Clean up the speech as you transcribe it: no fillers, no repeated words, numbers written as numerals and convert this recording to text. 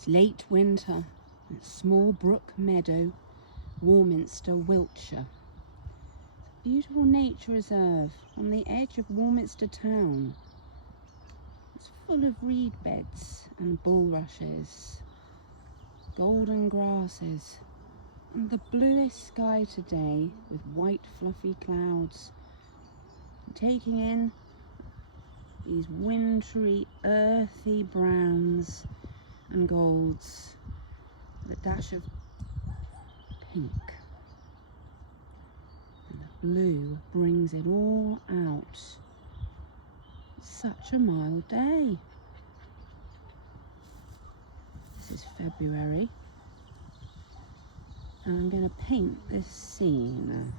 It's late winter at Smallbrook meadow, Warminster, Wiltshire. It's a beautiful nature reserve on the edge of Warminster town. It's full of reed beds and bulrushes, golden grasses, and the bluest sky today with white fluffy clouds, taking in these wintry earthy browns and golds with a dash of pink, and the blue brings it all out. It's such a mild day. This is February, and I'm going to paint this scene.